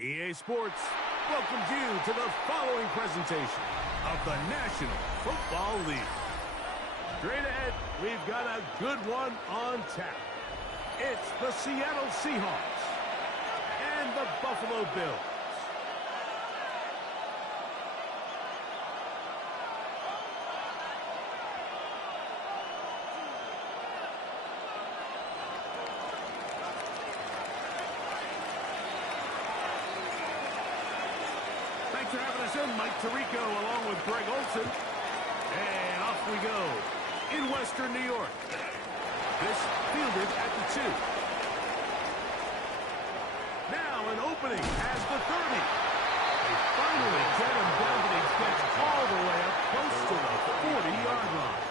EA Sports welcomes you to the following presentation of the National Football League. Straight ahead, we've got a good one on tap. It's the Seattle Seahawks and the Buffalo Bills. Thanks for having us in, Mike Tirico, along with Greg Olson. And off we go in Western New York. This fielded at the 2. Now an opening has the 30. They finally get him down, but he gets all the way up close to the 40-yard line.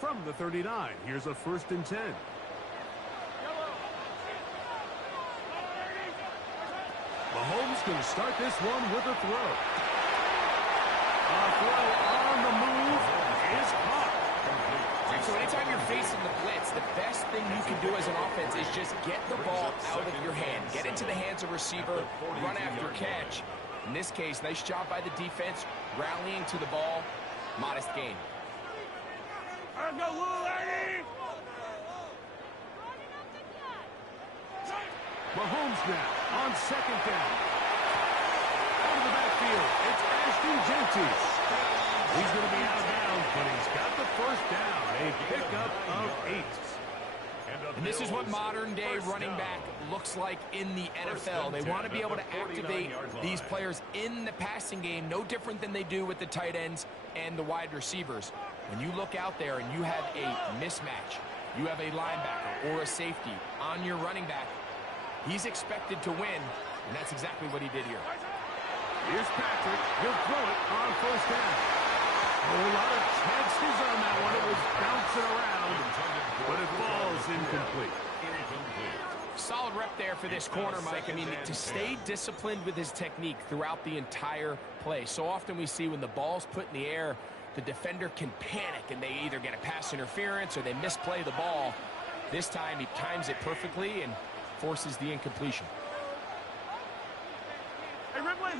From the 39, here's a 1st and 10. Mahomes going to start this one with a throw. A throw on the move is caught. So anytime you're facing the blitz, the best thing you can do as an offense is just get the ball out of your hand. Get into the hands of receiver, run after catch. In this case, nice job by the defense, rallying to the ball. Modest gain. Mahomes now on 2nd down. Out of the backfield, it's Ashton Jeanty. He's going to be out of bounds, but he's got the 1st down. A pickup of 8. And this is what modern-day running back looks like in the NFL. They want to be able to activate these players in the passing game, no different than they do with the tight ends and the wide receivers. When you look out there and you have a mismatch, you have a linebacker or a safety on your running back, he's expected to win, and that's exactly what he did here. Here's Patrick. He'll throw it on 1st down. A lot of chances on that one. It was bouncing around, but it falls incomplete. Solid rep there for this corner, Mike. I mean, to stay disciplined with his technique throughout the entire play. So often we see when the ball's put in the air, the defender can panic, and they either get a pass interference or they misplay the ball. This time he times it perfectly and forces the incompletion. Hey, Ridley!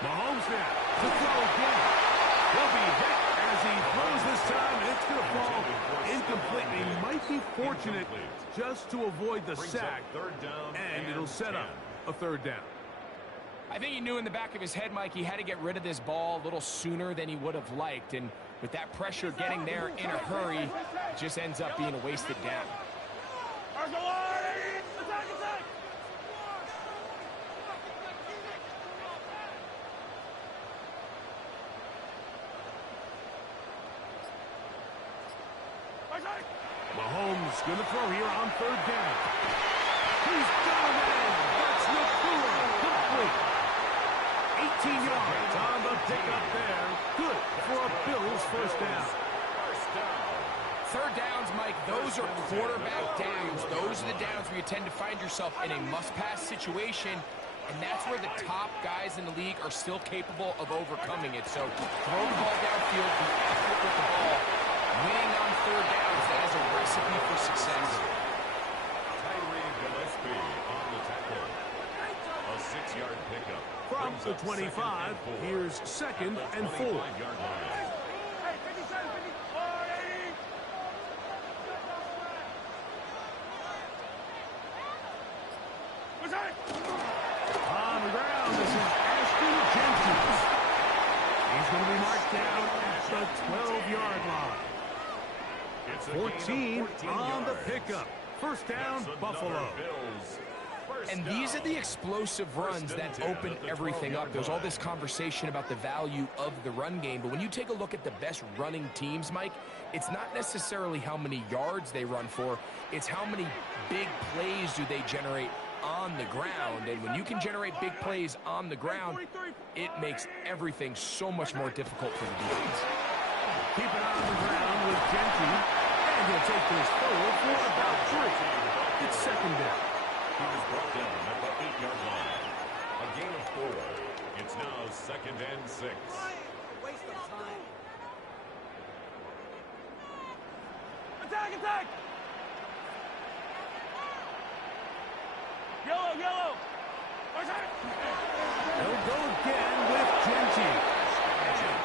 Mahomes now to throw again. He'll be hit as he throws this time, and it's going to fall incomplete. He might be fortunate just to avoid the sack, and it'll set up a 3rd down. I think he knew in the back of his head, Mike, he had to get rid of this ball a little sooner than he would have liked. And with that pressure getting there in a hurry, it just ends up being a wasted down. Mahomes going to throw here on 3rd down. He's got it in. That's Nakua. Complete. 18 yards on the pickup there. Good for a Bills 1st down. 3rd downs, Mike, those are quarterback downs. Those are the downs where you tend to find yourself in a must-pass situation, and that's where the top guys in the league are still capable of overcoming it. So throw the ball downfield, be accurate with the ball. Winning on 3rd downs, that is a recipe for success. A 6-yard pickup. From the 25, here's 2nd and 4. On the ground, this is Ashton Jenkins. He's going to be marked down at the 12-yard line. 14 on the pickup. 1st down, Buffalo. And these are the explosive runs that open everything up. There's all this conversation about the value of the run game, but when you take a look at the best running teams, Mike, it's not necessarily how many yards they run for, it's how many big plays do they generate on the ground. And when you can generate big plays on the ground, it makes everything so much more difficult for the defense. Keep it on the ground with Jenkins, and he'll take this forward for about 3. It's 2nd down. He was brought down at the 8-yard line. A gain of 4. It's now 2nd and 6. Waste of time. Attack, attack! Yellow, yellow! He'll go again with Genty.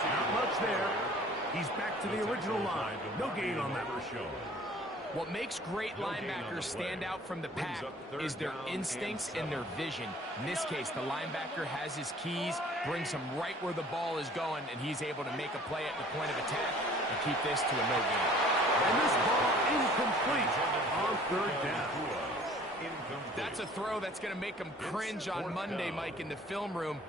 Not much there. He's back to the original line. No gain on that. What makes great linebackers stand out from the pack is their instincts and their vision. In this case, the linebacker has his keys, brings him right where the ball is going, and he's able to make a play at the point of attack and keep this to a no gain. And this ball incomplete on 3rd down. That's a throw that's going to make him cringe on Monday, Mike, in the film room.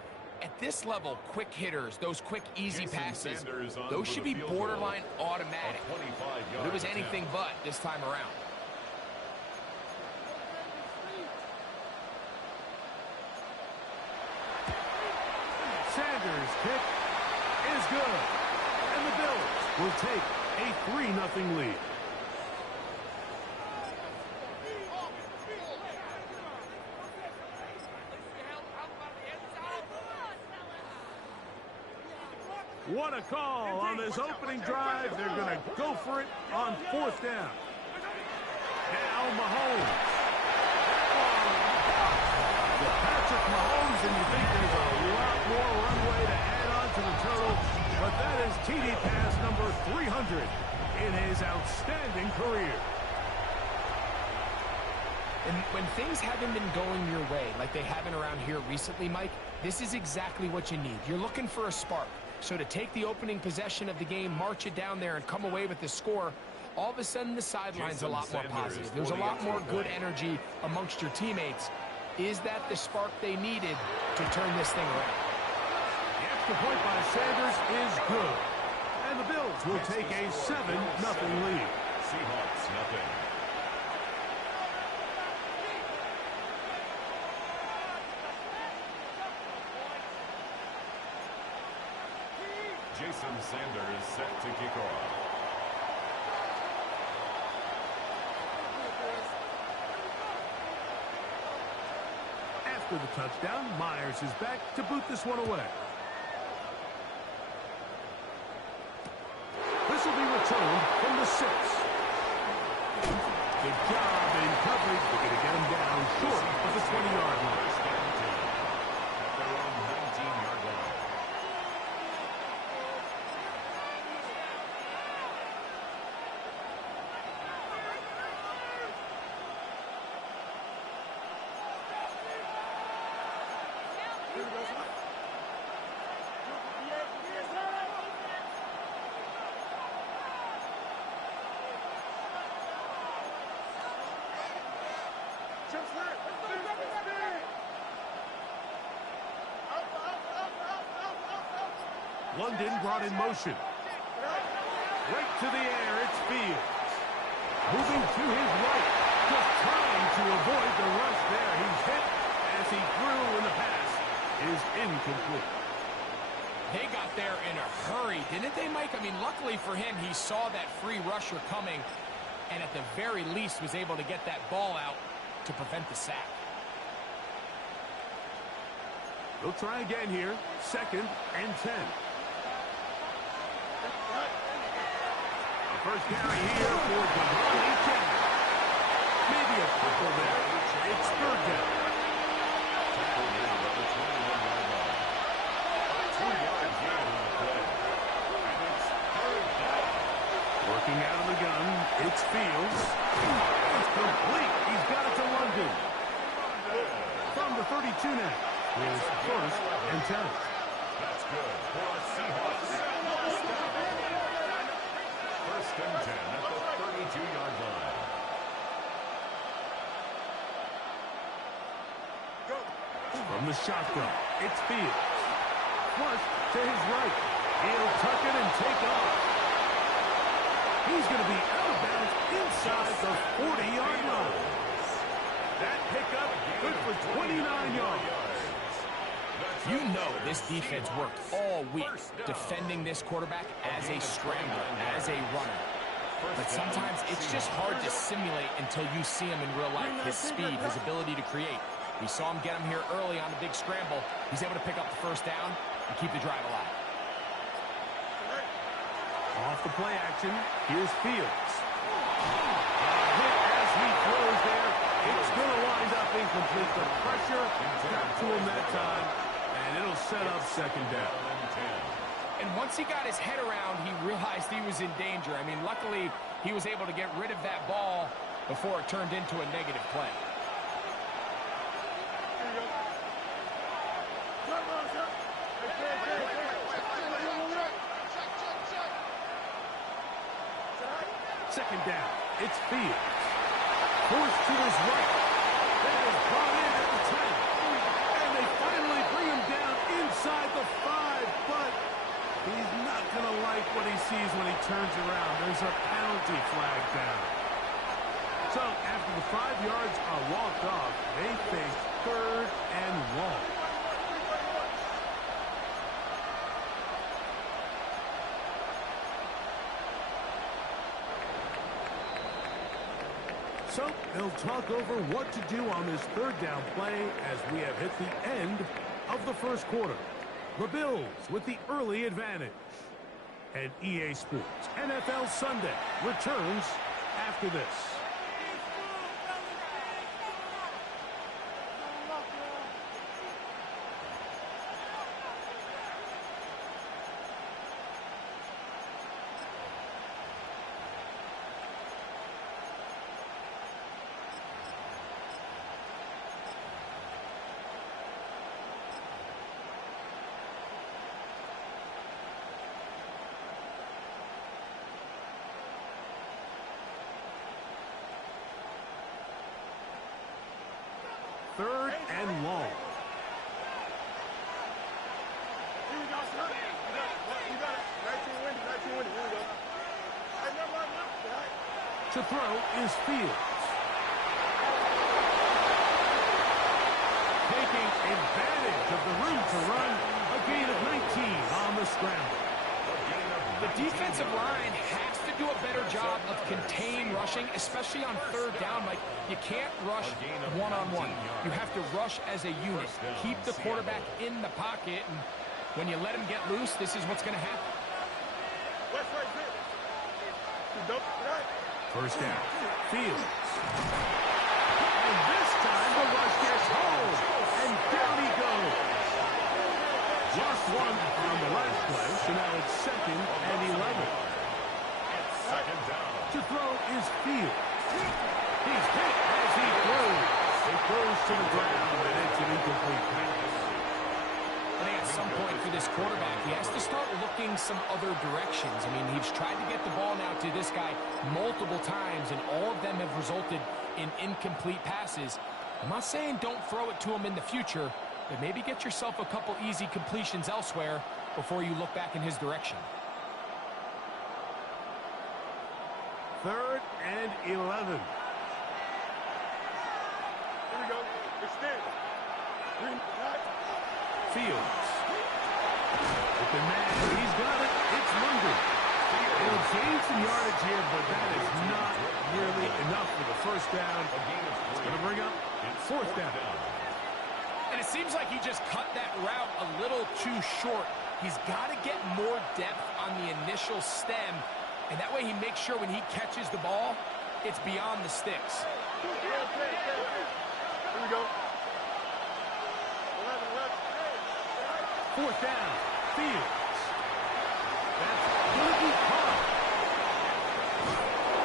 At this level, quick hitters, those quick, easy passes, those should be borderline automatic. But it was anything but this time around. Sanders' kick is good. And the Bills will take a 3-0 lead. What a call on this opening drive. They're going to go for it on 4th down. Now Mahomes. With Patrick Mahomes, and you think there's a lot more runway to add on to the total, but that is TD pass number 300 in his outstanding career. And when things haven't been going your way like they haven't around here recently, Mike, this is exactly what you need. You're looking for a spark. So to take the opening possession of the game, march it down there, and come away with the score, all of a sudden the sideline's a lot more positive. There's a lot more good energy amongst your teammates. Is that the spark they needed to turn this thing around? The extra point by Sanders is good. And the Bills will take a 7-0 lead. Seahawks, nothing. Jason Sanders set to kick off. After the touchdown, Myers is back to boot this one away. This will be returned from the 6. Good job in coverage. They're going to get him down short of the 20-yard line. At their own 19-yard line. London brought in motion. Right to the air, it's Fields. Moving to his right. Just trying to avoid the rush there. He's hit as he threw, and the pass is incomplete. They got there in a hurry, didn't they, Mike? I mean, luckily for him, he saw that free rusher coming, and at the very least was able to get that ball out to prevent the sack. They'll try again here. 2nd and 10. A first carry here for Devontae Kennedy. Maybe a couple there. It's 3rd down. Tackle made at the 21-yard line. A 2-yard gain on the play. And it's 3rd down. Working out of the gun, it's Fields. It's complete. He's got it to London. From the 32 now is 1st and 10. That's good for the Seahawks. 1st and 10 at the 32-yard line. From the shotgun, it's Fields. Flush to his right. He'll tuck it and take off. He's going to be out of bounds inside the 40-yard line. That pickup good for 29 yards. You know this defense worked all week defending this quarterback as a scrambler, as a runner. But sometimes it's just hard to simulate until you see him in real life. His speed, his ability to create. We saw him get him here early on the big scramble. He's able to pick up the first down and keep the drive alive. Off the play action, here's Fields. Hit as he throws there. It's going to wind up incomplete. The pressure got to him that time, and it'll set up second down. And once he got his head around, he realized he was in danger. I mean, luckily, he was able to get rid of that ball before it turned into a negative play. Second down, it's Fields. Forced to his right. That is brought in at the 10. And they finally bring him down inside the 5, but he's not going to like what he sees when he turns around. There's a penalty flag down. So after the 5 yards are walked off, they face third and long. So they'll talk over what to do on this third down play as we have hit the end of the first quarter. The Bills with the early advantage. And EA Sports NFL Sunday returns after this. Third and long. Here we go, sir. You got it. 19 windy. Here we go. Hey, never mind. To throw is Fields. Taking advantage of the room to run. A gain of 19 on the scramble. The defensive line has to do a better job of contain rushing, especially on third down. Like, you can't rush one-on-one. You have to rush as a unit. Keep the quarterback in the pocket, and when you let him get loose, this is what's going to happen. First down, Fields. And this time the rush gets home, and down he goes. Lost one on the last play, so now it's second and 11. Second down. To throw is Fields. He's hit as he throws. It goes to the ground, and it's an incomplete pass. I think at some point for this quarterback, he has to start looking some other directions. I mean, he's tried to get the ball now to this guy multiple times, and all of them have resulted in incomplete passes. I'm not saying don't throw it to him in the future, but maybe get yourself a couple easy completions elsewhere before you look back in his direction. Third and 11. Here we go. Extend. Green. Fields. Open man. He's got it. It's London. He'll gain some yardage here, but that is not nearly enough for the first down. It's going to bring up fourth down. And it seems like he just cut that route a little too short. He's got to get more depth on the initial stem, and that way he makes sure when he catches the ball, it's beyond the sticks. Here we go. Fourth down. Fields. That's going to be caught.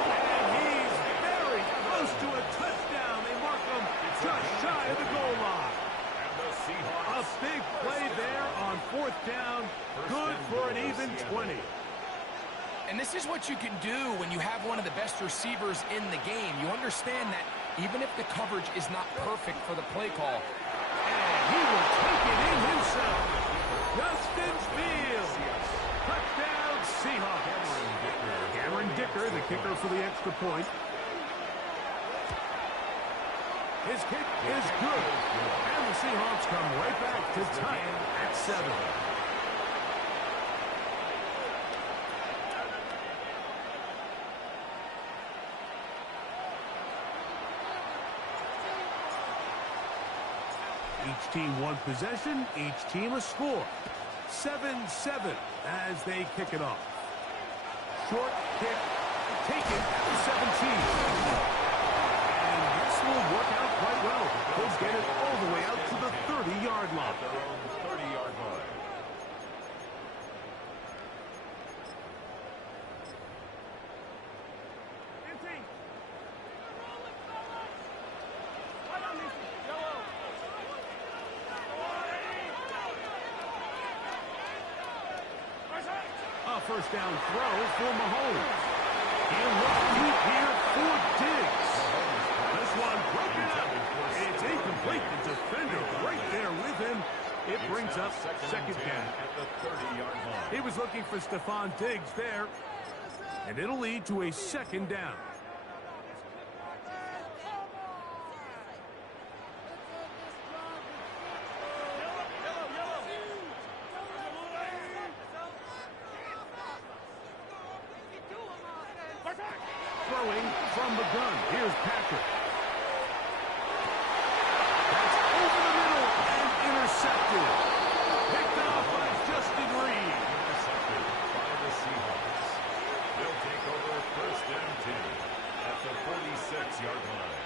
And he's very close to a touchdown. They mark him just shy of the goal line. A big play there on fourth down. Good for an even 20. And this is what you can do when you have one of the best receivers in the game. You understand that even if the coverage is not perfect for the play call. And he will take it in himself. Justin Fields. Touchdown Seahawks. Cameron Dicker, the kicker for the extra point. His kick is good. And the Seahawks come right back to tie it at 7. Each team one possession, each team a score. 7-7 as they kick it off. Short kick taken at the 17. And this will work out quite well. They'll get it all the way out to the 30-yard line. Their own 30-yard line. A first down throw for Mahomes. He'll look deep here for Diggs. This one broken up. It's incomplete. The defender right there with him. It brings up second down. At the 30-yard line. He was looking for Stephon Diggs there. And it'll lead to a second down. Throwing from the gun. Here's Patrick. That's over the middle and intercepted. Picked off by Justin Reed. Intercepted by the Seahawks. They'll take over first and 10 at the 46-yard line.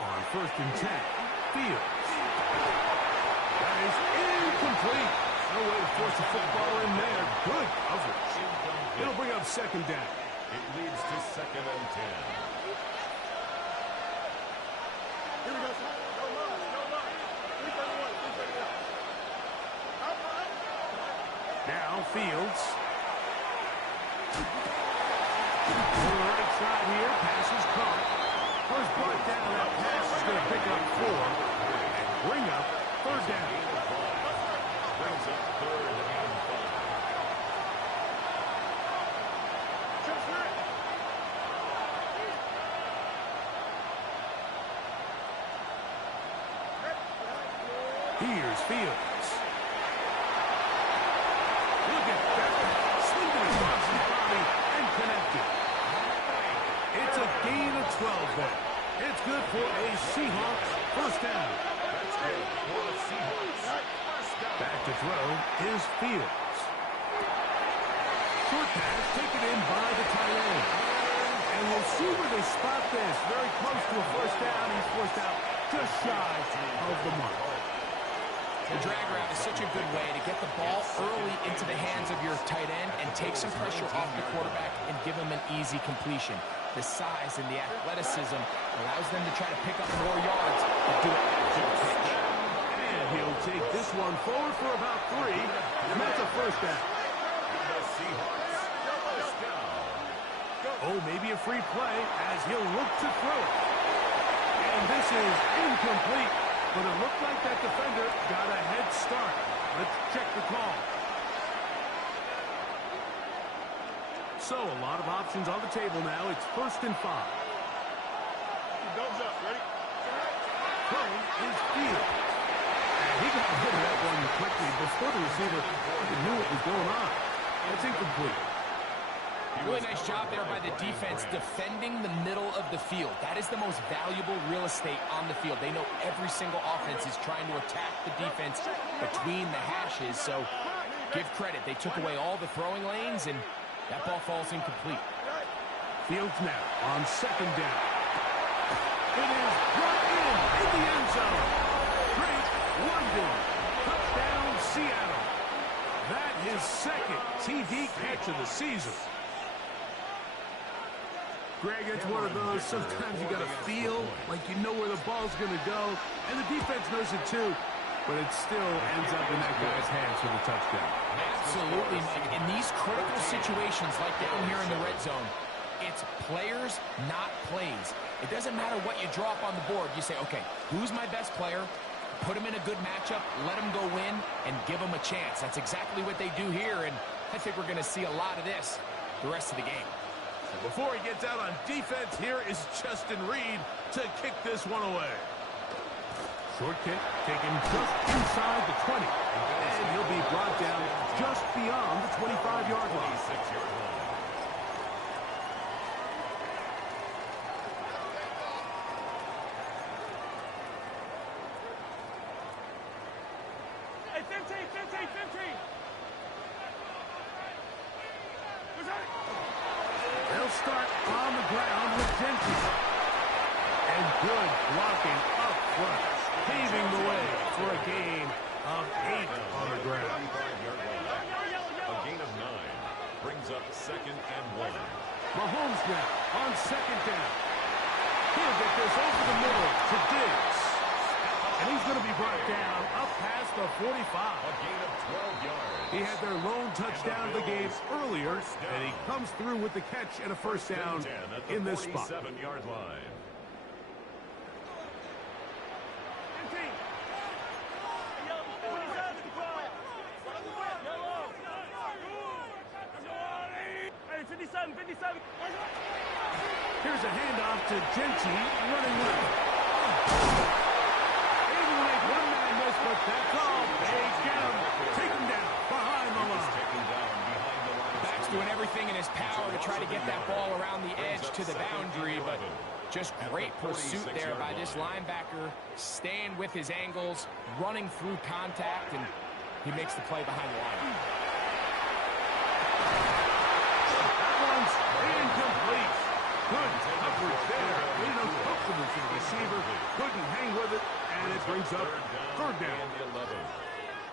On first and 10, Fields. That is incomplete. No way to force a football in there. Good coverage. It'll bring up second down. It leads to second and 10. Now Fields. On the right side here, pass is caught. First brought down, that pass is going to pick up 4 and bring up third down. Brings up third and 5. Here's Fields. Look at that pass. Swinging across his body and connected. It's a gain of 12 there. It's good for a Seahawks first down. That's good for the Seahawks. First down. Back to throw is Fields. Short pass taken in by the tight end. And we'll see where they spot this. Very close to a first down. He's forced out just shy of the mark. The drag route is such a good way to get the ball early into the hands of your tight end and take some pressure off the quarterback and give him an easy completion. The size and the athleticism allows them to try to pick up more yards, but do it after the pitch. And he'll take this one forward for about 3, and that's a first down. The Seahawks. First down. Oh, maybe a free play as he'll look to throw it. And this is incomplete, but it looked like that defender got a head start. Let's check the call. So, a lot of options on the table now. It's first and 5. Thumbs up. Ready? Throw is Fields. And he got rid of that one quickly before the receiver even knew what was going on. That's incomplete. Really nice job there by the defense defending the middle of the field. That is the most valuable real estate on the field. They know every single offense is trying to attack the defense between the hashes, so give credit. They took away all the throwing lanes, and that ball falls incomplete. Fields now on second down. It is brought in the end zone. Great London. Touchdown, Seattle. That his second TD catch of the season. Greg, it's one of those, sometimes you got to feel like you know where the ball's going to go, and the defense knows it too, but it still ends up in that guy's hands for the touchdown. Absolutely, Mike. In these critical situations, like down here in the red zone, it's players, not plays. It doesn't matter what you draw up on the board. You say, okay, who's my best player? Put him in a good matchup, let him go win, and give him a chance. That's exactly what they do here, and I think we're going to see a lot of this the rest of the game. Before he gets out on defense, here is Justin Reed to kick this one away. Short kick taken just inside the 20. And he'll be brought down just beyond the 25-yard line. Hey, 15. They'll start on the ground with Jenkins. And good blocking up front, paving the way for a gain of 8 on the ground. A gain of 9 brings up 2nd and 1. Mahomes now on 2nd down. He'll get this over the middle to Diggs. And he's going to be brought down up past the 45. A gain of 12 yards. He had their lone touchdown of the game earlier, and he comes through with the catch and a first down in this spot. 47-yard line. Here's a handoff to Genty, running left. Able to make one man miss, but that's all. They get him. Take him down behind the line. Back's doing everything in his power to try to get that ball around the edge to the boundary, but just great pursuit there by this linebacker, staying with his angles, running through contact, and he makes the play behind the line. That one's incomplete. Good coverage there. Little comfortable for the receiver. Couldn't hang with it, and it brings up 3rd down.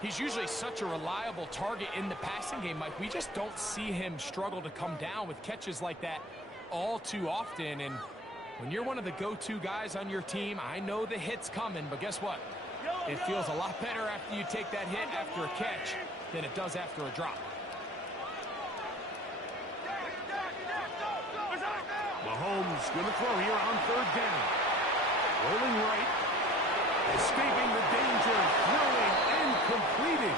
He's usually such a reliable target in the passing game, Mike. We just don't see him struggle to come down with catches like that all too often. And when you're one of the go-to guys on your team, I know the hit's coming, but guess what? It feels a lot better after you take that hit after a catch than it does after a drop. Mahomes going to throw here on 3rd down. Rolling right. Escaping the danger. Throwing and completing.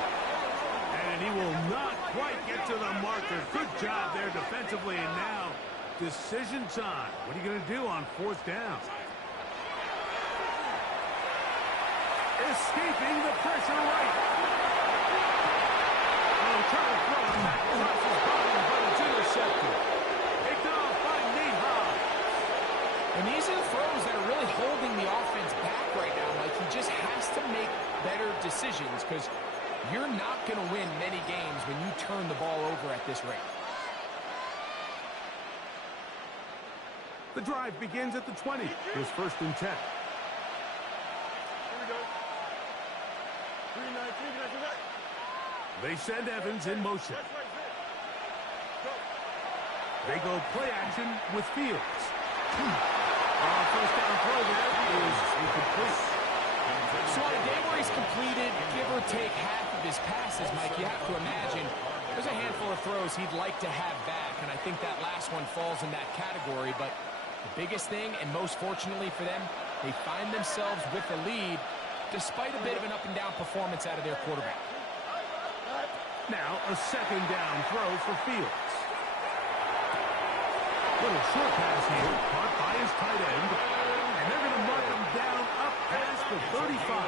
And he will not quite get to the marker. Good job there defensively. And now decision time. What are you going to do on 4th down? Escaping the pressure right. And trying to throw it back across his body, but it's intercepted. Picked off by Nate Hobbs. And these are the throws that are really holding the offense back right now. Like, he just has to make better decisions because you're not going to win many games when you turn the ball over at this rate. The drive begins at the 20. Here's 1st and 10. They send Evans in motion. They go play action with Fields. First down throw there is incomplete. So on a day where he's completed, give or take half of his passes, Mike, you have to imagine there's a handful of throws he'd like to have back, and I think that last one falls in that category. But the biggest thing, and most fortunately for them, they find themselves with the lead despite a bit of an up-and-down performance out of their quarterback. Now a 2nd down throw for Fields. Little short pass here, caught by his tight end. And they're going to mark him down up past the 35.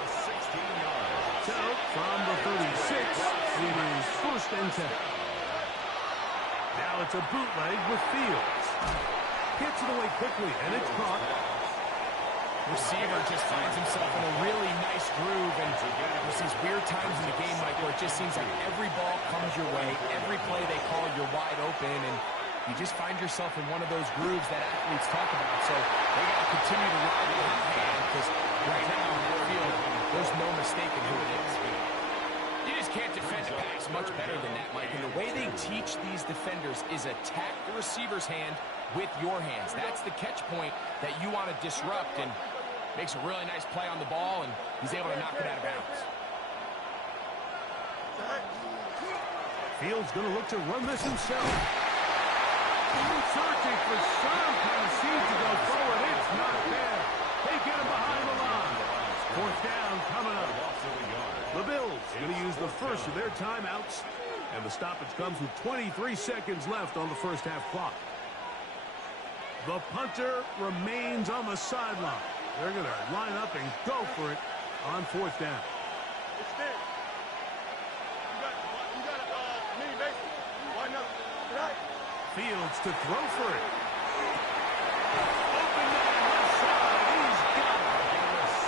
So from the 36, it is 1st and 10. Now it's a bootleg with Fields. Gets it away quickly, and it's caught. Receiver just finds himself in a really nice groove, and there's these weird times in the game, Mike, where it just seems like every ball comes your way, every play they call, you're wide open, and you just find yourself in one of those grooves that athletes talk about. So they got to continue to ride the hot hand, because right now on that field, there's no mistaking who it is. You just can't defend a pass much better than that, Mike, and the way they teach these defenders is attack the receiver's hand with your hands. That's the catch point that you want to disrupt, and makes a really nice play on the ball, and he's able to knock it out of bounds. Fields going to look to run this himself. Searching for some kind of seed to go forward. It's not there. They get him behind the line. 4th down coming up. The Bills going to use the first of their timeouts, and the stoppage comes with 23 seconds left on the first half clock. The punter remains on the sideline. They're going to line up and go for it on fourth down. It's there. You got a mini base. Line up. Right. Fields to throw for it. Open man left side. He's got it.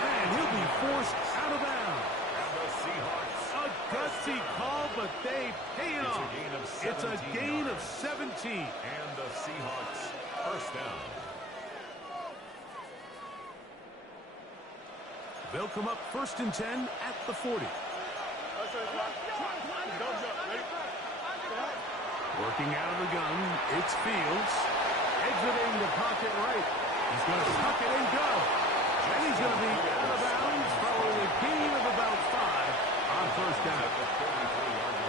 And he'll be forced out of bounds. And the Seahawks. A gutsy call, but they pay it off. It's a gain of 17. And the Seahawks first down. They'll come up 1st and 10 at the 40. Working out of the gun, it's Fields. Exiting the pocket right. He's going to tuck it and go. And he's going to be out of bounds following a gain of about 5 on first down.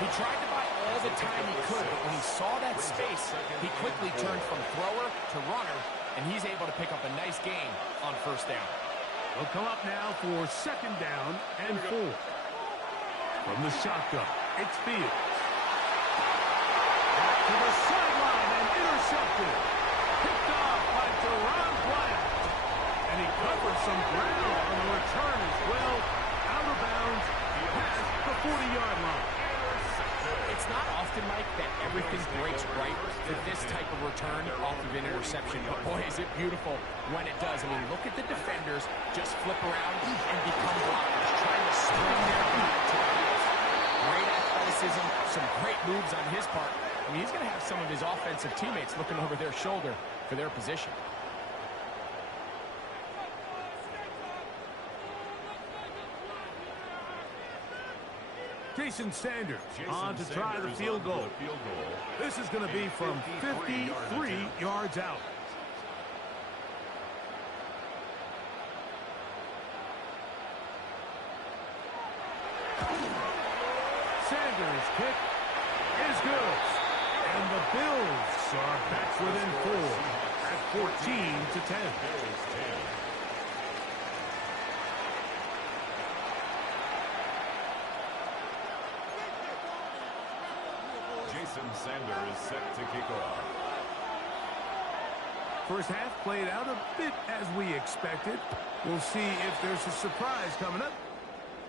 He tried to buy all the time he could, but when he saw that space, he quickly turned from thrower to runner, and he's able to pick up a nice gain on first down. They'll come up now for 2nd down and 4. From the shotgun, it's Fields. Back to the sideline and intercepted. Picked off by Deron Bryant. And he covered some ground on the return as well. Out of bounds past the 40-yard line. It's not often, Mike, that everything breaks right for this type of return off of an interception. But boy, is it beautiful when it does. I mean, look at the defenders just flip around and become blockers, trying to swing their feet to the wheels. Great athleticism, some great moves on his part. I mean, he's going to have some of his offensive teammates looking over their shoulder for their position. Jason Sanders on to try the field goal. This is going to be from 53 yards out. Sanders' kick is good. And the Bills are back within 4 at 14-10. Jason Sanders set to kick off. First half played out a bit as we expected. We'll see if there's a surprise coming up.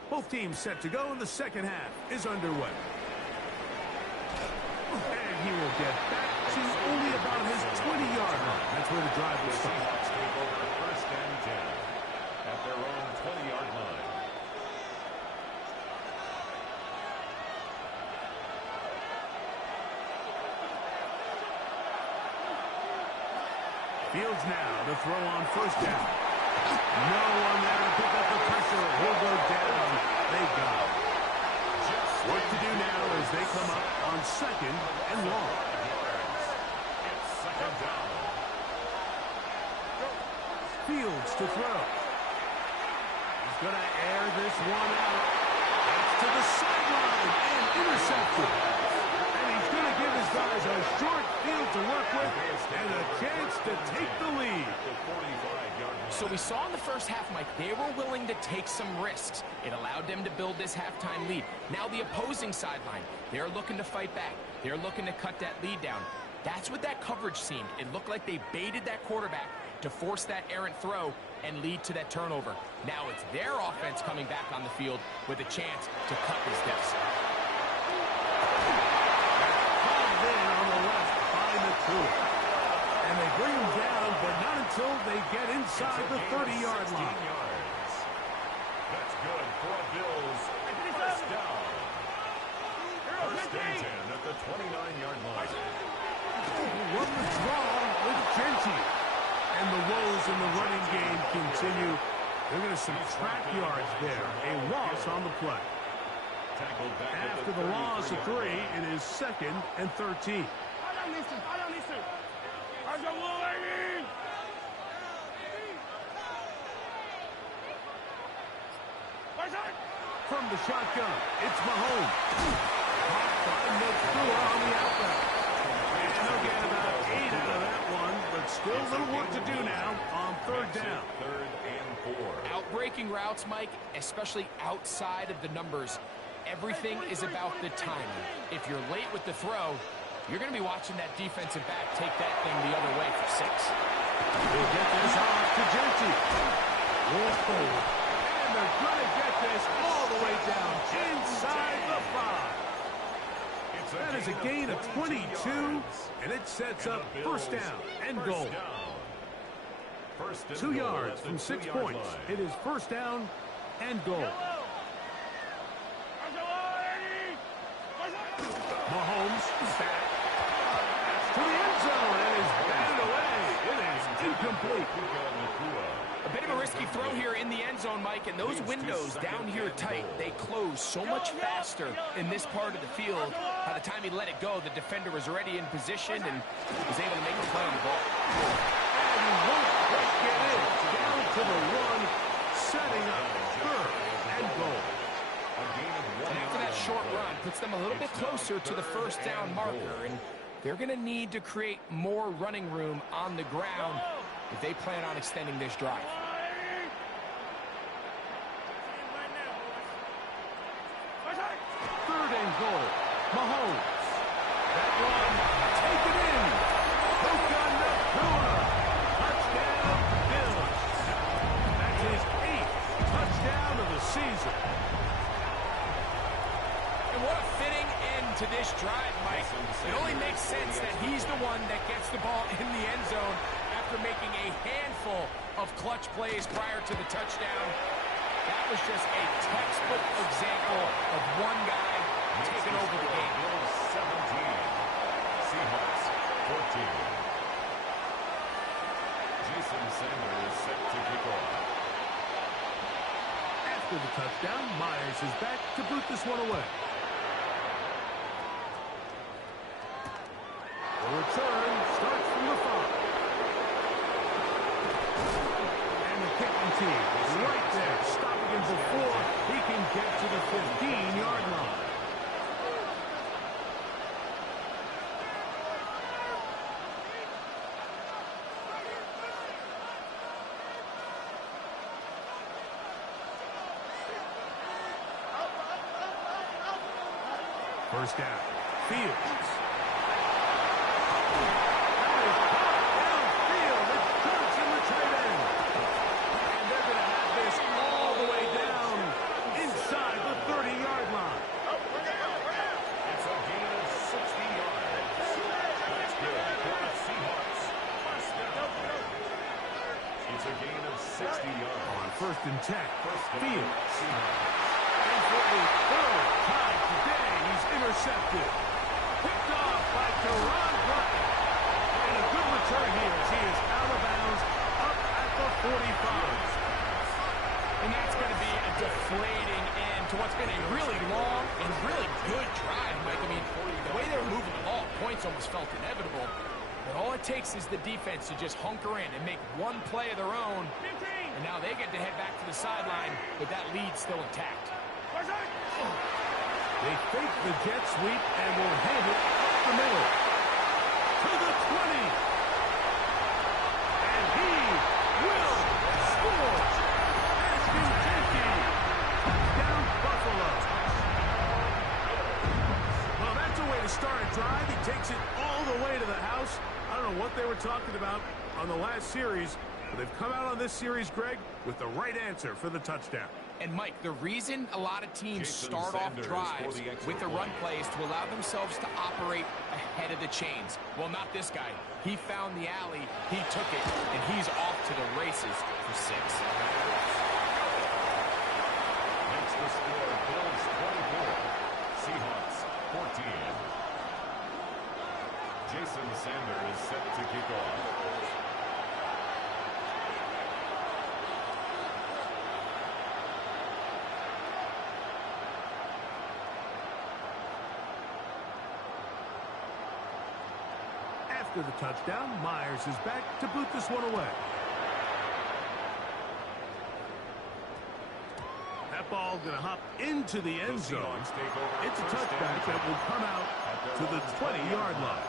Both teams set to go, and the second half is underway. And he will get back to only about his 20-yard line. That's where the drive will start. Seahawks take over 1st and 10 at their own 20-yard line. Fields now to throw on first down. No one there to pick up the pressure. He'll go down. They got it. What to do now as they come up on 2nd and long. It's 2nd down. Fields to throw. He's going to air this one out. It's to the sideline and intercepted. And he's going to give his guys a short field to work with and a chance to take the lead. So we saw in the first half, Mike, they were willing to take some risks. It allowed them to build this halftime lead. Now the opposing sideline, they're looking to fight back. They're looking to cut that lead down. That's what that coverage seemed. It looked like they baited that quarterback to force that errant throw and lead to that turnover. Now it's their offense coming back on the field with a chance to cut this deficit. Called in on the left by the 2. And they bring him down, but not until they get inside the 30-yard line. That's good for a Bills first down. 1st and 10 at the 29-yard line. Run the draw with Genty. And the woes in the running game continue. They're going to subtract yards there. A loss on the play. After the loss of 3, it is 2nd and 13. From the shotgun, it's Mahomes. Caught by McClure on the outbound. And they'll get about 8 out of that one, but still a little work to do now on 3rd down. 3rd and 4. Outbreaking routes, Mike, especially outside of the numbers, everything is about the timing. If you're late with the throw, You're going to be watching that defensive back take that thing the other way for 6. We'll get this off to Genti. Won't hold. And they're going to get this all the way down inside the 5. That is a gain of 22, and it sets up first down and goal. 2 yards from 6 points. It is first down and goal. Mahomes is back to the end zone and is batted away. It is incomplete. A bit of a risky throw here in the end zone, Mike, and those windows down here tight, they close so much faster in this part of the field. By the time he let it go, the defender was already in position and was able to make a play on the ball. And he won't quite get in. Down to the 1, setting up third and goal. And after that short run, puts them a little bit closer to the first down marker, and they're going to need to create more running room on the ground if they plan on extending this drive. Third and goal. Mahomes. That one, take it in. Hook on Nakua. Touchdown, Bills. That's his 8th touchdown of the season. And what a fitting end to this drive, Mike. It only makes sense that he's the one that gets the ball in the end zone after making a handful of clutch plays prior to the touchdown. That was just a textbook example of one guy taking over the game. 17. Seahawks 14. Jason Sanders set to kick off. After the touchdown, Myers is back to boot this one away. The return starts from the 5. And the kicking team is right there, stopping him before he can get to the 15-yard line. First down. Fields. That is caught downfield. It jumps in the tight end. And they're going to have this all the way down inside the 30-yard line. It's a gain of 60 yards. That's good for the Seahawks. First down. It's a gain of 60 yards. On 1st and 10. Fields. Seahawks. And for a third time today, he's intercepted. Picked off by Teron Bryant. And a good return here as he is out of bounds up at the 45. And that's going to be a deflating end to what's been a really long and really good drive, Mike. I mean, the way they were moving the ball, points almost felt inevitable. But all it takes is the defense to just hunker in and make one play of their own. And now they get to head back to the sideline with that lead still intact. They fake the jet sweep and will hand it up the middle. To the 20. And he will score. Ashton Jenkins. Touchdown, Buffalo. Well, that's a way to start a drive. He takes it all the way to the house. I don't know what they were talking about on the last series, but they've come out on this series, Greg, with the right answer for the touchdown. And, Mike, the reason a lot of teams start off drives with the run play is to allow themselves to operate ahead of the chains. Well, not this guy. He found the alley, he took it, and he's off to the races for 6. Makes the score Bills 24, Seahawks 14. Jason Sanders set to kick off. After the touchdown, Myers is back to boot this one away. That ball going to hop into the end zone. It's a touchback that will come out to the 20-yard line.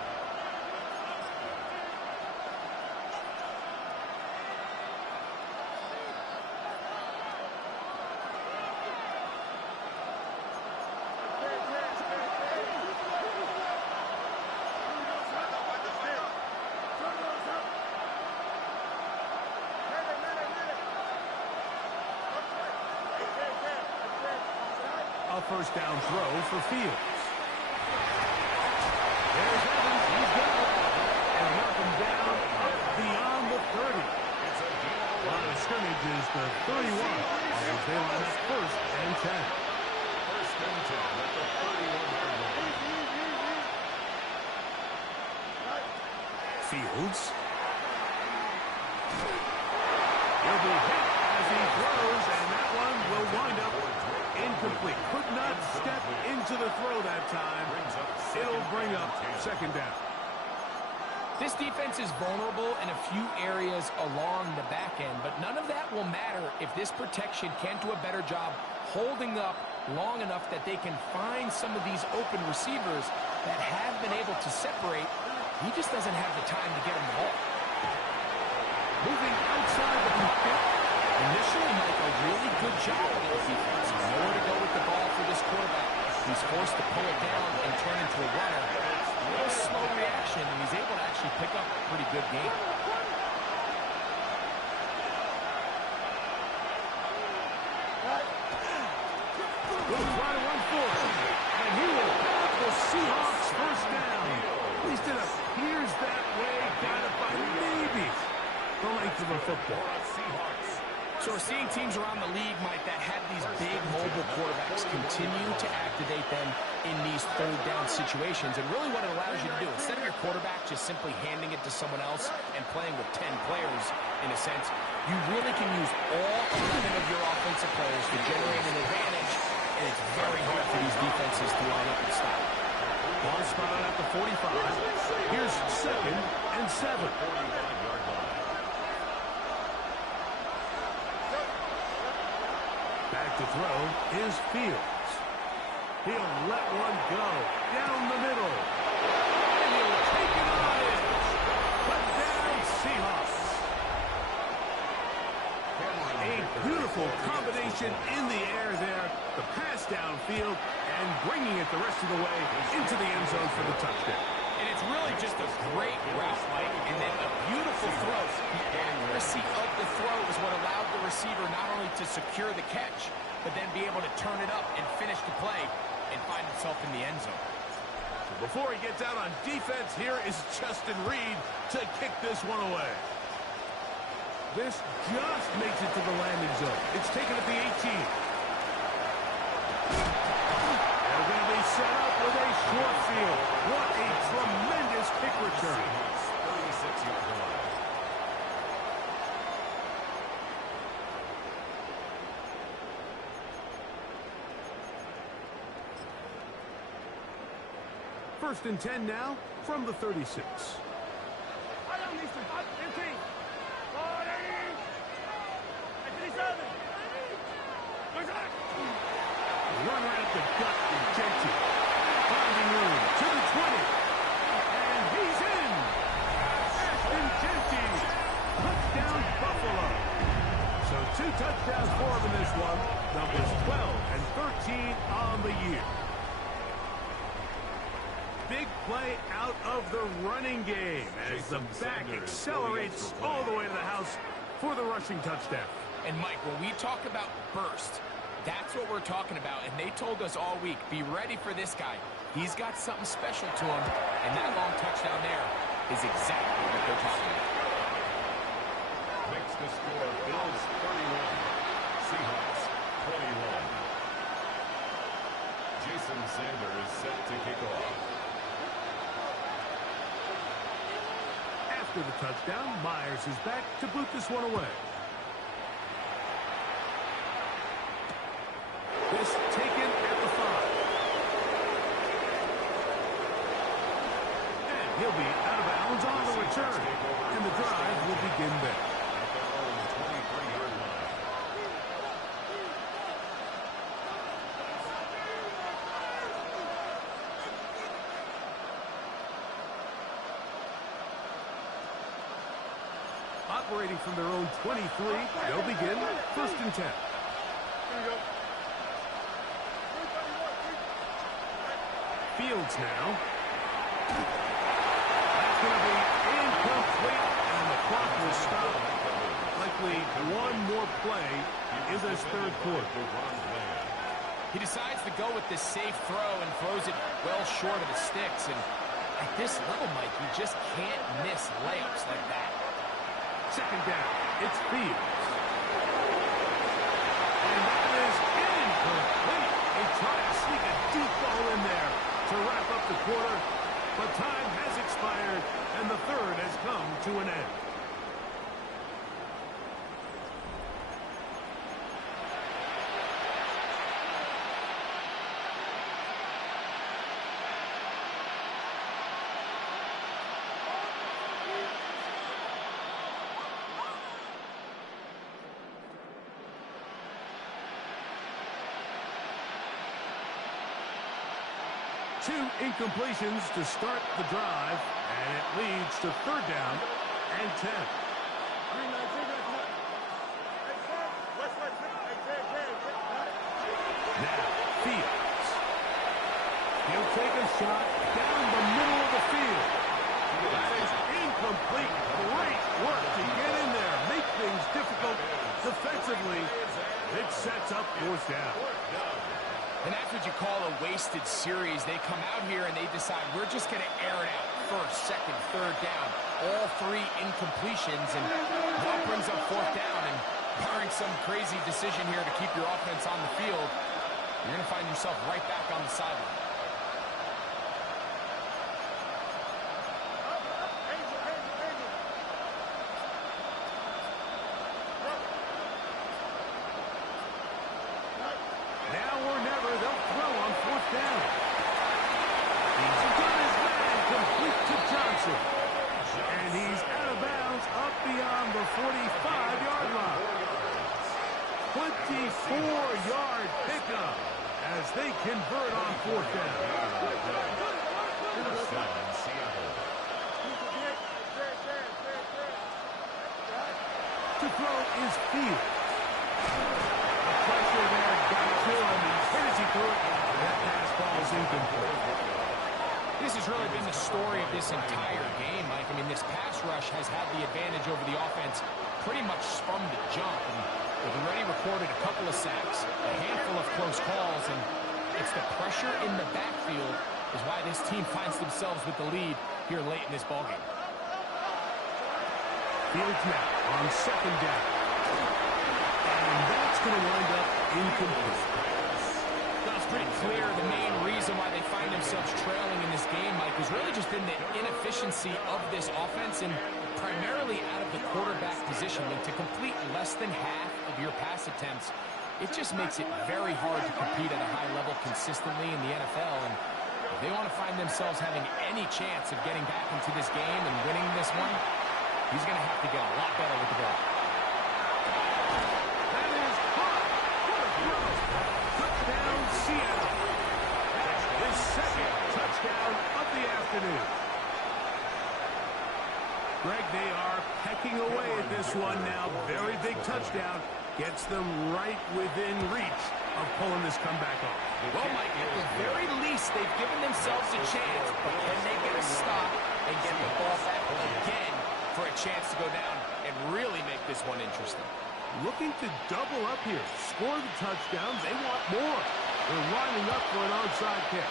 first down throw for Fields. There's Evans. He's got it. And knock him down up beyond the 30. Line of scrimmage is the 31 as they line up first and 10. First and 10 at the 31-yard line. Fields. He'll be hit as he throws, and that one will wind up incomplete. Could not step into the throw that time. It'll bring up second down. This defense is vulnerable in a few areas along the back end, but none of that will matter if this protection can't do a better job holding up long enough that they can find some of these open receivers that have been able to separate. He just doesn't have the time to get them the ball. Moving outside the pocket. Initially, Mike, a really good job of the defense. Nowhere to go with the ball for this quarterback. He's forced to pull it down and turn into a runner. A little slow reaction, and he's able to actually pick up a pretty good game. Will try to run for it. And he will have the Seahawks first down. At least it appears that way. Got it by maybe the length of a football. So we're seeing teams around the league, Mike, that have these big mobile quarterbacks continue to activate them in these third down situations. And really what it allows you to do, instead of your quarterback just simply handing it to someone else and playing with 10 players, in a sense, you really can use all 11 of your offensive players to generate an advantage. And it's very hard for these defenses to line up and stop. Ball spotted at the 45. Here's second and 7. Back to throw is Fields. He'll let one go down the middle. And he'll take it on it. Touchdown Seahawks. A beautiful combination in the air there. The pass downfield and bringing it the rest of the way into the end zone for the touchdown. And it's really just a great route, Mike, and then a beautiful throw. The accuracy of the throw is what allowed the receiver not only to secure the catch, but then be able to turn it up and finish the play and find himself in the end zone. So before he gets out on defense, here is Justin Reed to kick this one away. This just makes it to the landing zone. It's taken at the 18. They're going to be set up with a short field. What a tremendous kick return. 36-yard line. First and 10 now from the 36. Runner at the gut with Genty. Finding room to the 20. And he's in. Ashton Genty. Touchdown Buffalo. So 2 touchdowns for him in this one. Numbers 12 and 13 on the year. Big play out of the running game as the back accelerates all the way to the house for the rushing touchdown. And, Mike, when we talk about burst, that's what we're talking about. And they told us all week, be ready for this guy. He's got something special to him. And that long touchdown there is exactly what they're talking about. Makes the score Bills 31, Seahawks 21. Jason Sanders set to kick off. After the touchdown, Myers is back to boot this one away. This taken at the 5. And he'll be out of bounds on the return. And the drive will begin there. At their own 23-yard line. Operating from their own 23, they'll begin first and 10. Fields now. That's going to be incomplete, and the clock will stop. Likely one more play in this third quarter. He decides to go with this safe throw and throws it well short of the sticks. And at this level, Mike, you just can't miss layups like that. Second down, it's Fields. And that is incomplete. They try to sneak a deep ball in there to wrap up the quarter, but time has expired, and the third has come to an end. Two incompletions to start the drive, and it leads to third down and 10. Now, Fields. He'll take a shot down the middle of the field. That is incomplete. Great work to get in there, make things difficult defensively. It sets up fourth down. And that's what you call a wasted series. They come out here and they decide we're just going to air it out. First, second, third down. All three incompletions. And that brings up fourth down. And barring some crazy decision here to keep your offense on the field, you're going to find yourself right back on the sideline. And he's out of bounds up beyond the 45-yard line. 24-yard pickup as they convert on fourth down. To throw is Fields. The pressure there got to him. Where does he throw it? That pass ball is incomplete. This has really been the story of this entire game, Mike. I mean, this pass rush has had the advantage over the offense pretty much from the jump. And they've already recorded a couple of sacks, a handful of close calls, and it's the pressure in the backfield is why this team finds themselves with the lead here late in this ballgame. Fields now on second down. And that's going to wind up incomplete. It's pretty clear the main reason why they find themselves trailing in this game, Mike, has really just been the inefficiency of this offense and primarily out of the quarterback position. And to complete less than half of your pass attempts, it just makes it very hard to compete at a high level consistently in the NFL. And if they want to find themselves having any chance of getting back into this game and winning this one, he's going to have to get a lot better with the ball. That is hot. What a throw. Touchdown, Seattle. That's his second touchdown of the afternoon. Greg, they are pecking away at this one now. Very big touchdown. Gets them right within reach of pulling this comeback off. Well, Mike, at the very least, they've given themselves a chance, but can they get a stop and get the ball back again for a chance to go down and really make this one interesting? Looking to double up here. Score the touchdown. They want more. They're lining up for an onside kick.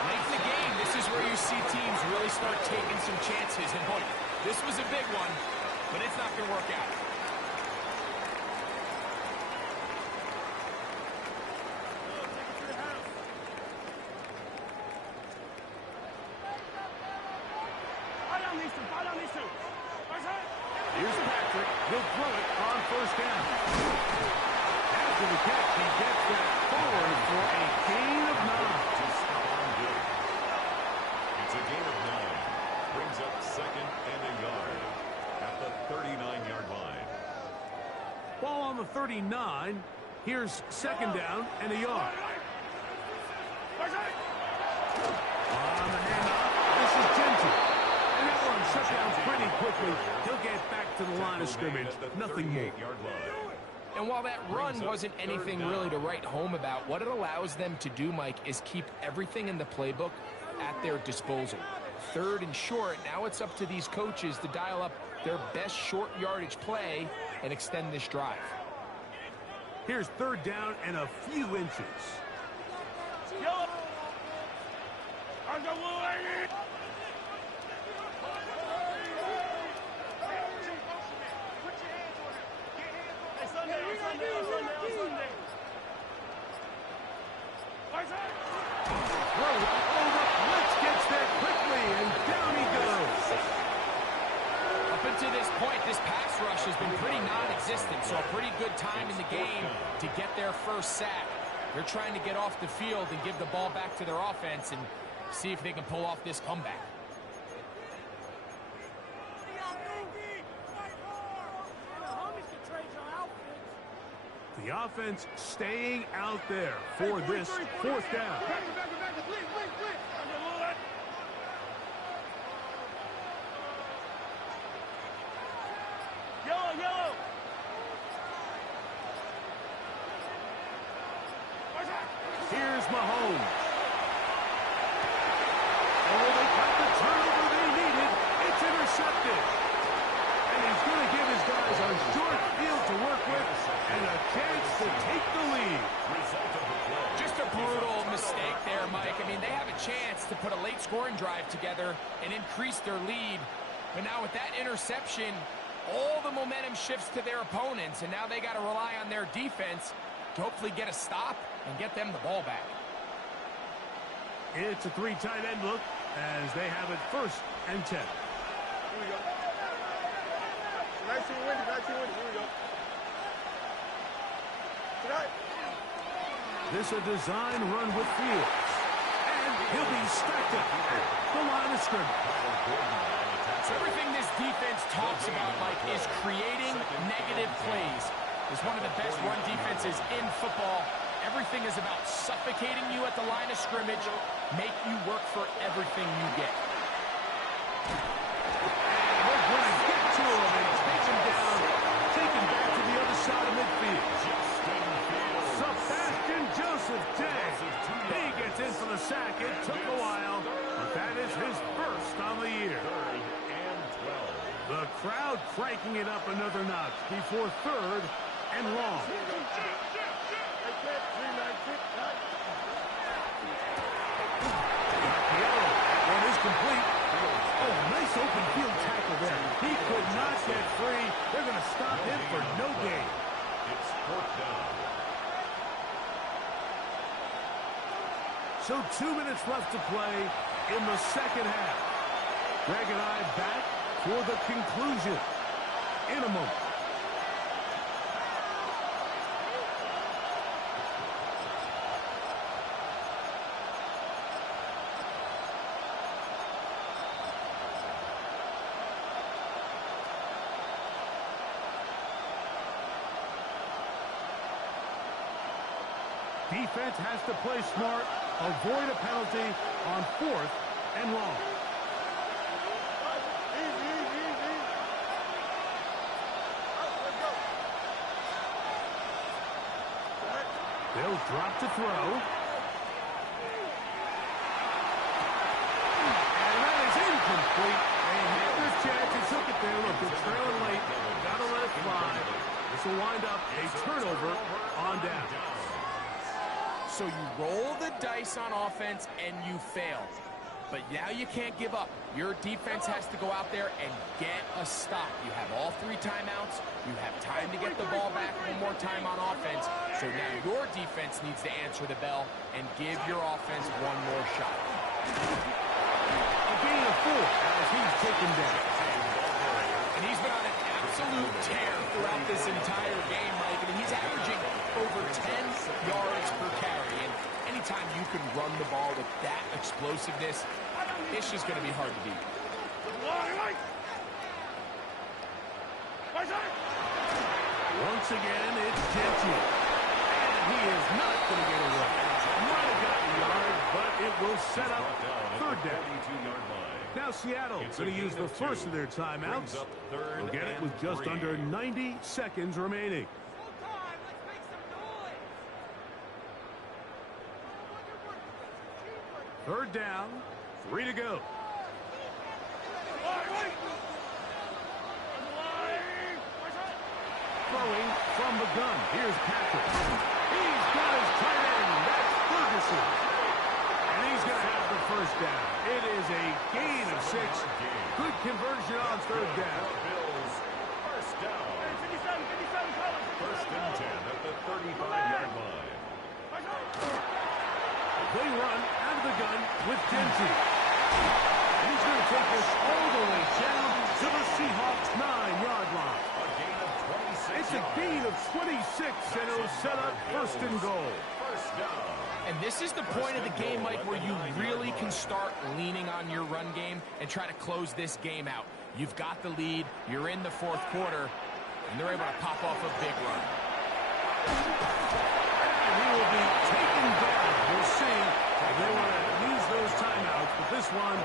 Late in the game, this is where you see teams really start taking some chances. And boy, this was a big one, but it's not going to work out. Here's Patrick. He'll throw it on first down. After the catch, he gets that forward for a gain of 9. It's a gain of 9. Brings up second and a yard at the 39-yard line. Ball on the 39. Here's second down and a yard. On the handoff, this is Genty. And that one shut down pretty quickly. He'll get back to the line of scrimmage. Nothing more. And while that run wasn't anything really to write home about, what it allows them to do, Mike, is keep everything in the playbook at their disposal. Third and short, now it's up to these coaches to dial up their best short yardage play and extend this drive. Here's third down and a few inches. Blitz gets there quickly, and down he goes. Up until this point, this pass rush has been pretty non-existent, so a pretty good time in the game to get their first sack. They're trying to get off the field and give the ball back to their offense and see if they can pull off this comeback. The offense staying out there for this fourth down. Yellow. Here's Mahomes. Oh, they got the turnover they needed. It's intercepted. And he's going to give his guys a short field to work with and a chance to take the lead. Just a brutal mistake there, Mike. I mean, they have a chance to put a late scoring drive together and increase their lead. But now with that interception, all the momentum shifts to their opponents, and now they got to rely on their defense to hopefully get a stop and get them the ball back. It's a three tight end look as they have it 1st and 10. Here we go. 19 winning. Here we go. Tonight. This a design run with Fields. And he'll be stacked up the line of scrimmage. So everything this defense talks about, Mike, is creating negative plays. It's one of the best run defenses in football. Everything is about suffocating you at the line of scrimmage, make you work for everything you get. And they're going to get to him and take him down, take him back to the other side of midfield. Sebastian Joseph Day. He gets in for the sack. It took a while, but that is his first on the year. The crowd cranking it up another notch before 3rd and long. One is complete. Oh, nice open field tackle there. He could not get free. They're going to stop him for no gain. It's 4th down. So 2 minutes left to play in the second half. Greg and I back for the conclusion in a moment. Defense has to play smart, avoid a penalty on 4th and long. They'll drop to throw. And that is incomplete. They had their chance and took it there. Look, they're trailing late. Gotta let it fly. This will wind up a turnover on down. So you roll the dice on offense and you fail. But now you can't give up. Your defense has to go out there and get a stop. You have all 3 timeouts. You have time to get the ball back one more time on offense. So now your defense needs to answer the bell and give your offense one more shot. A gain of 4 as he's taken down. And he's been on an absolute tear throughout this entire game, Mike. I mean, he's averaging over 10 yards per carry. And anytime you can run the ball with that explosiveness, it's just going to be hard to beat. Once again, it's Genty. And he is not going to get away. Might have gotten a yard, but it will set up 3rd down. Now Seattle going to use the first of their timeouts. They'll get it with just under 90 seconds remaining. Third down, 3 to go. Throwing from the gun. Here's Patrick. He's got his tight end. That's Ferguson. And he's going to have the first down. It is a gain of 6. Good conversion on third down. Bills, first down. First and 10 at the 35-yard line. They run out of the gun with Genty. He's going to take this all the way down to the Seahawks' 9-yard line. A gain of 26 It's a gain of 26, and it'll set up first and goal. First down. And this is the point of the game, Mike, where you really can start leaning on your run game and try to close this game out. You've got the lead, you're in the fourth quarter, and they're able to pop off a big run. And he will be taken down. We'll see if they want to use those timeouts, but this one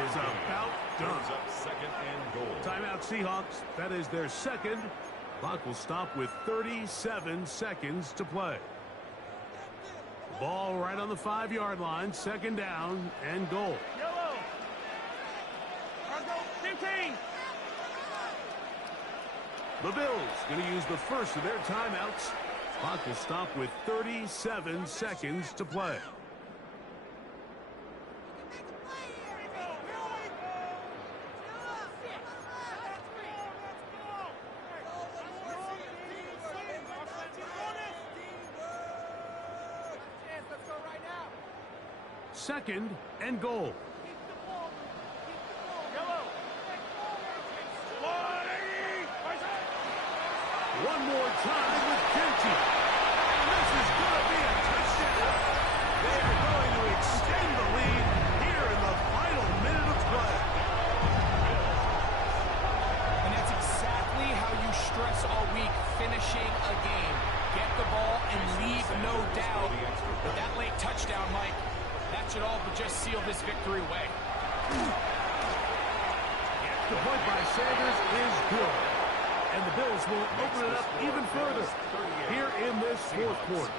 is about done. Up second and goal. Timeout Seahawks. That is their second. Clock will stop with 37 seconds to play. Ball right on the 5-yard line. Second down and goal. Yellow. Argo 15. The Bills going to use the first of their timeouts. Clock will stop with 37 seconds to play. Second and goal. One more time with Genty. And this is going to be a touchdown. They are going to extend the lead here in the final minute of play. And that's exactly how you stress all week, finishing a game. Get the ball and leave no doubt. But that late touchdown, Mike, that should all but just seal this victory away. The point by Sanders is good. And the Bills will open it up even further here in this fourth quarter.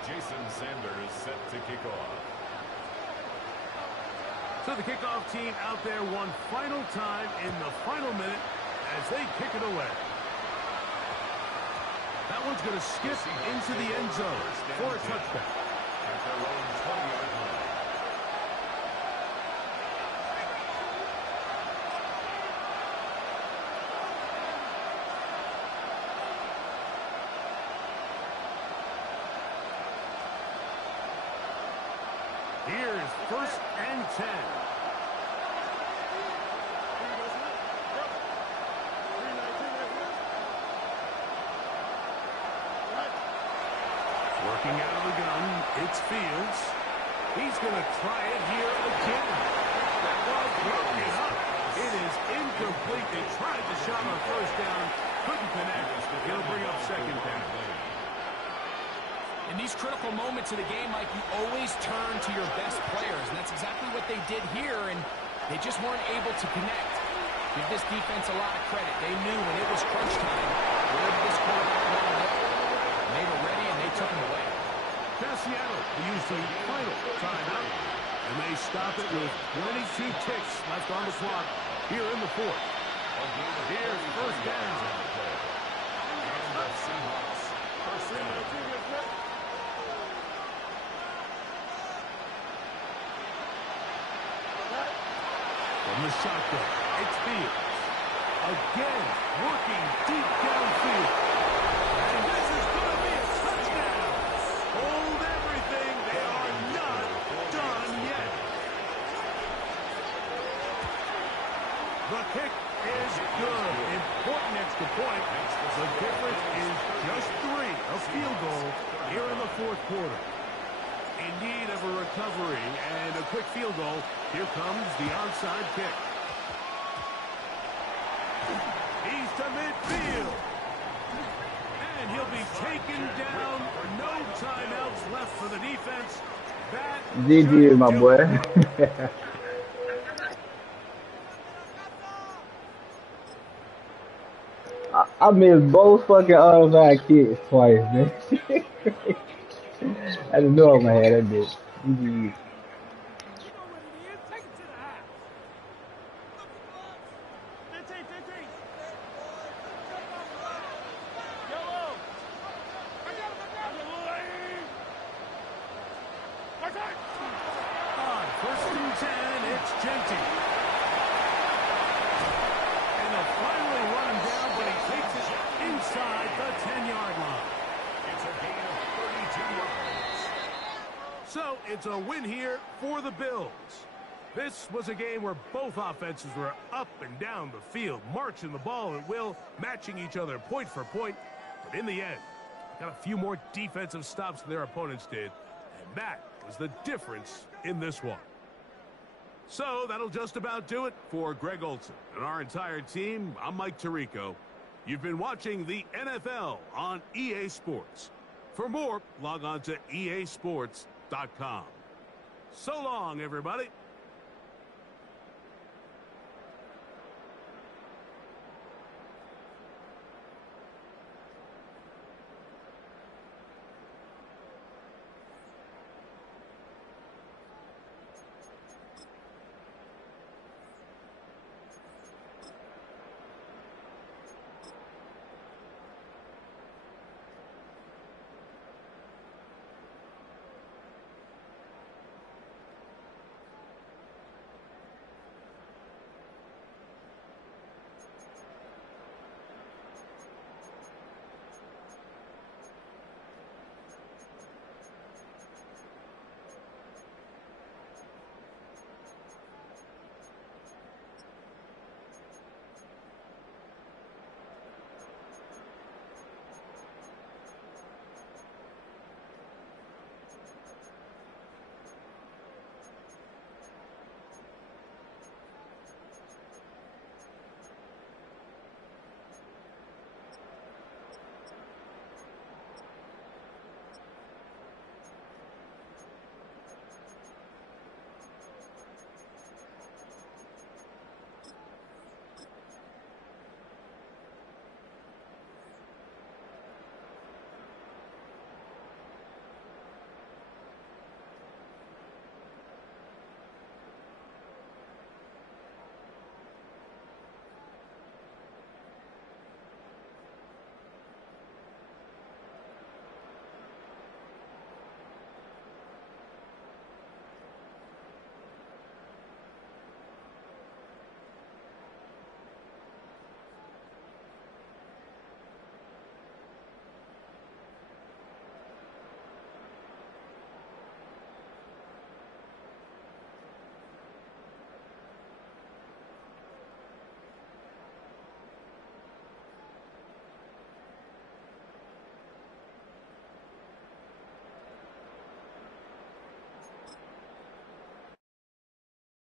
28. Jason Sanders set to kick off. So the kickoff team out there one final time in the final minute as they kick it away. That one's going to skip into the end zone for a touchback. At their own 20-yard line. Here's first and 10. Working out of the gun, it's Fields. He's going to try it here again. That ball broken up. It is incomplete. They tried the shot on first down. Couldn't connect. He'll bring up second down. In these critical moments of the game, Mike, you always turn to your best players, and that's exactly what they did here, and they just weren't able to connect. Give this defense a lot of credit. They knew when it was crunch time, where did this quarterback want to look? And they were ready, and they took him away. Cassiano will use the final timeout, and they stop it with 22 ticks left on the clock here in the fourth. Here's first down. And the Seahawks first down. From the shotgun, it's Fields. Again, working deep downfield. And this is going to be a touchdown. Hold everything. They are not done yet. The kick is good. Important extra point. The difference is just 3, a field goal here in the fourth quarter. In need of a recovery and a quick field goal. Here comes the onside kick. He's to midfield. And he'll be taken down. No timeouts left for the defense. That GG, my boy. I missed both fucking onside kicks twice, man. I didn't know in my head I did. GG. On 1st and 10, it's Genty. And they'll finally run him down, but he takes it inside the 10-yard line. It's a gain of 32 yards. So it's a win here for the Bills. This was a game where both offenses were up and down the field, marching the ball at will, matching each other point for point. But in the end, got a few more defensive stops than their opponents did, and that was the difference in this one. So that'll just about do it for Greg Olson and our entire team. I'm Mike Tirico. You've been watching the NFL on EA Sports. For more, log on to easports.com. So long, everybody.